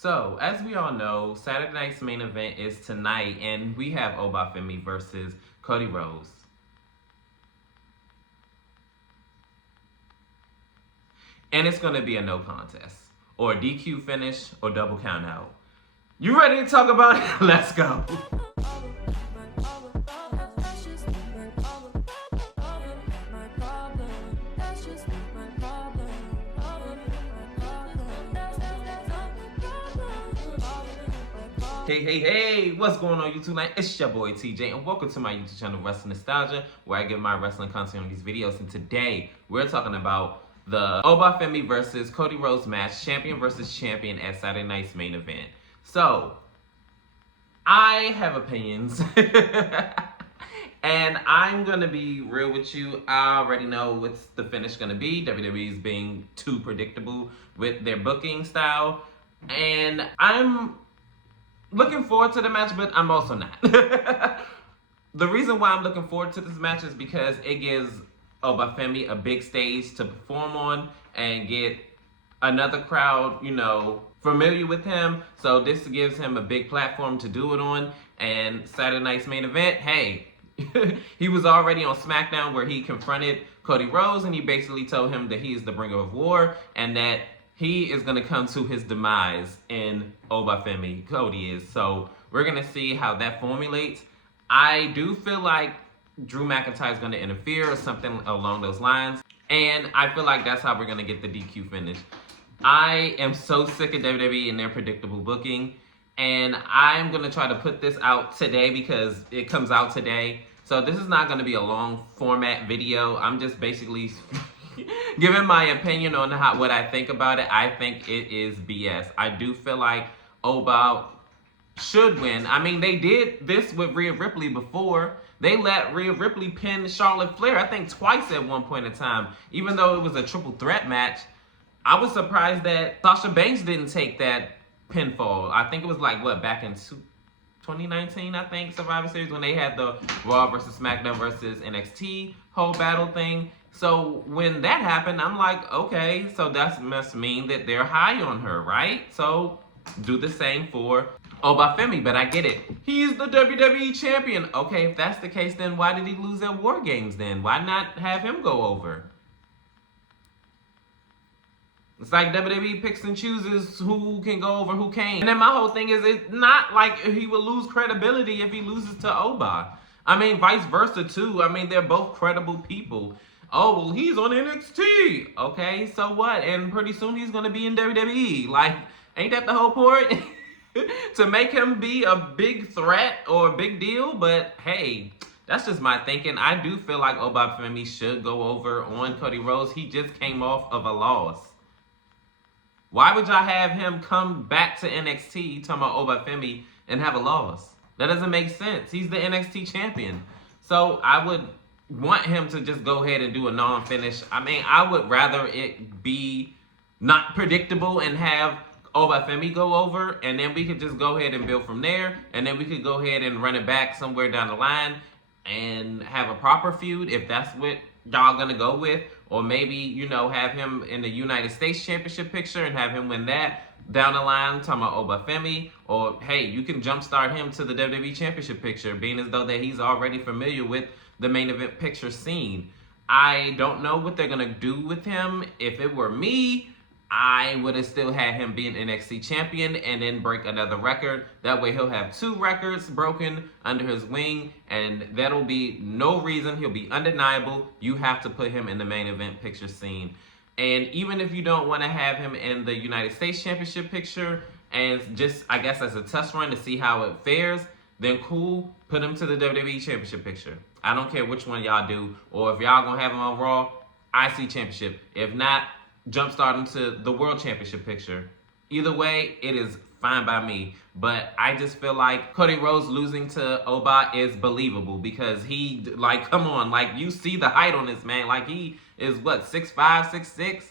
So, as we all know, Saturday night's main event is tonight, and we have Obafemi versus Cody Rhodes. And it's going to be a no contest, or a DQ finish, or double count out. You ready to talk about it? Let's go. Hey, what's going on YouTube land? It's your boy TJ and welcome to my YouTube channel Wrestling Nostalgia, where I give my wrestling content on these videos. And today we're talking about the Obafemi versus Cody Rhodes match, champion versus champion at Saturday night's main event. So, I have opinions and I'm gonna be real with you. I already know what's the finish gonna be. WWE is being too predictable with their booking style, and I'm looking forward to the match, but I'm also not. The reason why I'm looking forward to this match is because it gives Obafemi a big stage to perform on and get another crowd, familiar with him. So this gives him a big platform to do it on. And Saturday night's main event, hey, he was already on SmackDown where he confronted Cody Rhodes and he basically told him that he is the bringer of war and that he is going to come to his demise in Obafemi. Cody is. So we're going to see how that formulates. I do feel like Drew McIntyre is going to interfere or something along those lines. And I feel like that's how we're going to get the DQ finish. I am so sick of WWE and their predictable booking. And I'm going to try to put this out today because it comes out today. So this is not going to be a long format video. I'm just basically giving my opinion on what I think about it. I think it is BS. I do feel like Oba should win. I mean, they did this with Rhea Ripley before. They let Rhea Ripley pin Charlotte Flair, I think twice at one point in time. Even though it was a triple threat match, I was surprised that Sasha Banks didn't take that pinfall. I think it was back in 2019, I think, Survivor Series, when they had the Raw versus SmackDown versus NXT whole battle thing. So when that happened, I'm like, okay, so that must mean that they're high on her, right? So do the same for Obafemi, but I get it. He's the WWE champion. Okay, if that's the case, then why did he lose at War Games then? Why not have him go over? It's like WWE picks and chooses who can go over, who can't. And then my whole thing is, it's not like he would lose credibility if he loses to Oba. I mean, vice versa too. I mean, they're both credible people. Oh, well, he's on NXT. Okay, so what? And pretty soon he's going to be in WWE. Like, ain't that the whole point? To make him be a big threat or a big deal? But hey, that's just my thinking. I do feel like Obafemi should go over on Cody Rhodes. He just came off of a loss. Why would y'all have him come back to NXT, talking about Obafemi, and have a loss? That doesn't make sense. He's the NXT champion. So I would want him to just go ahead and do a non-finish. I mean, I would rather it be not predictable and have Obafemi go over, and then we could just go ahead and build from there, and then we could go ahead and run it back somewhere down the line and have a proper feud if that's what y'all gonna go with. Or maybe, have him in the United States Championship picture and have him win that down the line, talking about Obafemi. Or, hey, you can jumpstart him to the WWE Championship picture, being as though that he's already familiar with the main event picture scene. I don't know what they're going to do with him. If it were me, I would have still had him be an NXT champion and then break another record. That way he'll have 2 records broken under his wing, and that'll be no reason. He'll be undeniable. You have to put him in the main event picture scene. And even if you don't want to have him in the United States Championship picture, and just, I guess, as a test run to see how it fares, then cool, put him to the WWE Championship picture. I don't care which one y'all do. Or if y'all gonna have him on Raw, IC Championship. If not, jumpstart him to the World Championship picture. Either way, it is fine by me. But I just feel like Cody Rhodes losing to Oba is believable because he, come on, you see the height on this man. He is, 6'5", 6'6"?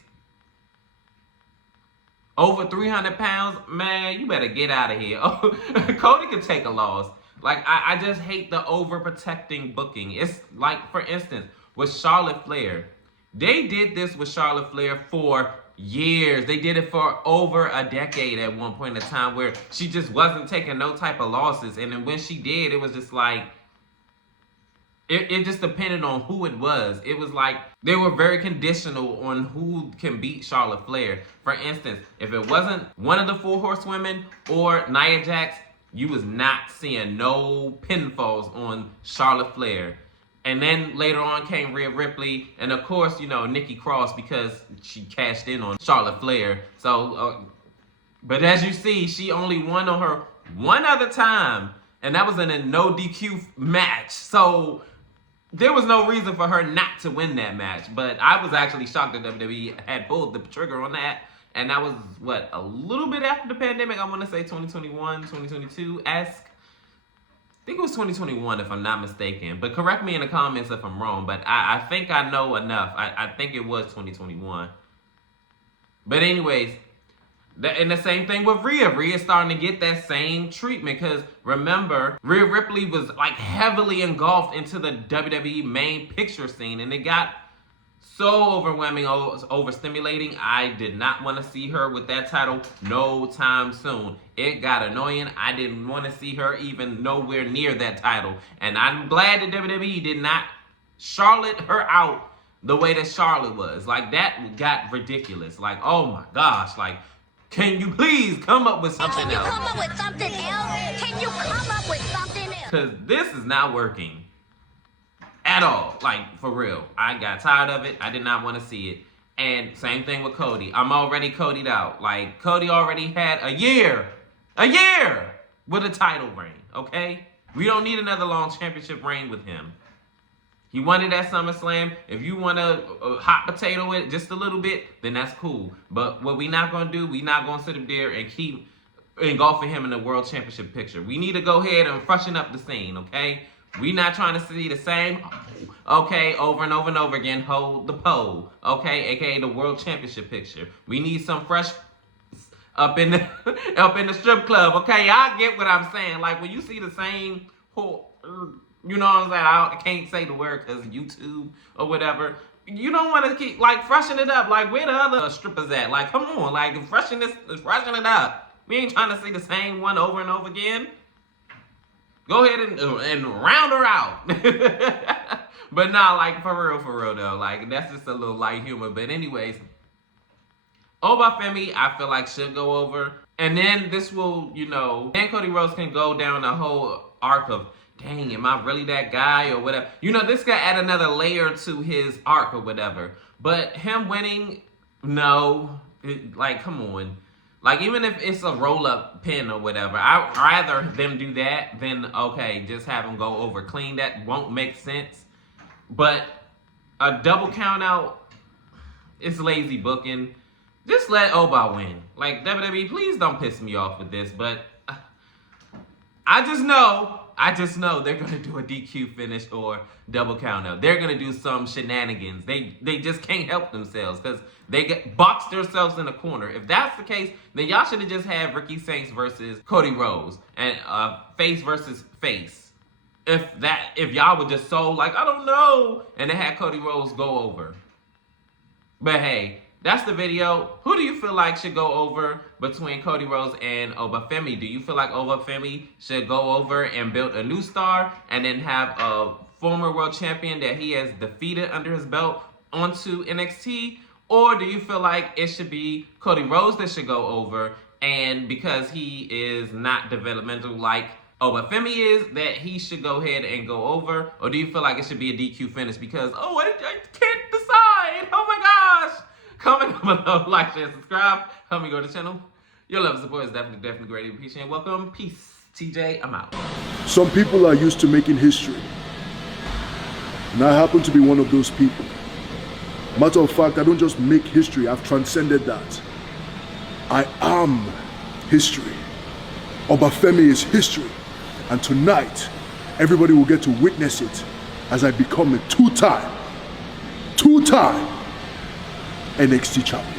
Over 300 pounds? Man, you better get out of here. Oh, Cody could take a loss. I just hate the overprotecting booking. It's for instance, with Charlotte Flair. They did this with Charlotte Flair for years. They did it for over a decade at one point in time where she just wasn't taking no type of losses. And then when she did, it was just like, it just depended on who it was. It was like they were very conditional on who can beat Charlotte Flair. For instance, if it wasn't one of the 4 horsewomen or Nia Jax, you was not seeing no pinfalls on Charlotte Flair. And then later on came Rhea Ripley, and of course, you know, Nikki Cross, because she cashed in on Charlotte Flair. So, but as you see, she only won on her one other time, and that was in a no DQ match. So there was no reason for her not to win that match. But I was actually shocked that WWE had pulled the trigger on that. And that was, what, a little bit after the pandemic. I want to say 2021, 2022-esque. I think it was 2021 if I'm not mistaken. But correct me in the comments if I'm wrong. But I think I know enough. I think it was 2021. But anyways, and the same thing with Rhea. Rhea's starting to get that same treatment. Because remember, Rhea Ripley was like heavily engulfed into the WWE main picture scene. And it got so overwhelming, overstimulating. I did not want to see her with that title no time soon. It got annoying. I didn't want to see her even nowhere near that title. And I'm glad that WWE did not Charlotte her out the way that Charlotte was. Like, that got ridiculous. Like, oh my gosh. Like, can you please come up with something else? Can you come up with something else? Can you come up with something else? Because this is not working. At all. Like, for real. I got tired of it. I did not want to see it. And same thing with Cody. I'm already Cody'd out. Like, Cody already had a year with a title reign, okay? We don't need another long championship reign with him. He won it at SummerSlam. If you want to hot potato it just a little bit, then that's cool. But what we not going to do, we not going to sit up there and keep engulfing him in the world championship picture. We need to go ahead and freshen up the scene, okay? We not trying to see the same, okay, over and over and over again, hold the pole, okay, aka the world championship picture. We need some fresh up in the strip club, okay? I get what I'm saying. Like, when you see the same, you know what I'm saying? I can't say the word because YouTube or whatever. You don't want to keep, like, freshen it up. Like, where the other strippers at? Like, come on, like, freshen it up. We ain't trying to see the same one over and over again. Go ahead and round her out. But nah, like, for real though. Like, that's just a little light humor. But anyways, Obafemi, I feel like should go over. And then this will, you know, then Cody Rhodes can go down the whole arc of, dang, am I really that guy or whatever. You know, this could add another layer to his arc or whatever. But him winning, no. Like, come on. Like, even if it's a roll-up pin or whatever, I'd rather them do that than, okay, just have them go over clean. That won't make sense. But a double count out, it's lazy booking. Just let Oba win. Like, WWE, please don't piss me off with this. But I just know they're going to do a DQ finish or double count out. They're going to do some shenanigans. They just can't help themselves because they get boxed themselves in a corner. If that's the case, then y'all should have just had Ricky Saints versus Cody Rhodes and face versus face. If y'all were just so like, I don't know, and they had Cody Rhodes go over. But hey, that's the video. Who do you feel like should go over between Cody Rhodes and Obafemi? Do you feel like Obafemi should go over and build a new star and then have a former world champion that he has defeated under his belt onto NXT? Or do you feel like it should be Cody Rhodes that should go over, and because he is not developmental like Obafemi is, that he should go ahead and go over? Or do you feel like it should be a DQ finish because, oh, I can't decide. Oh my gosh. Comment down below, like, share, subscribe. Help me grow the channel. Your love and support is definitely greatly appreciated. Welcome. Peace. TJ, I'm out. Some people are used to making history. And I happen to be one of those people. Matter of fact, I don't just make history, I've transcended that. I am history. Obafemi is history. And tonight, everybody will get to witness it as I become a two-time NXT champion.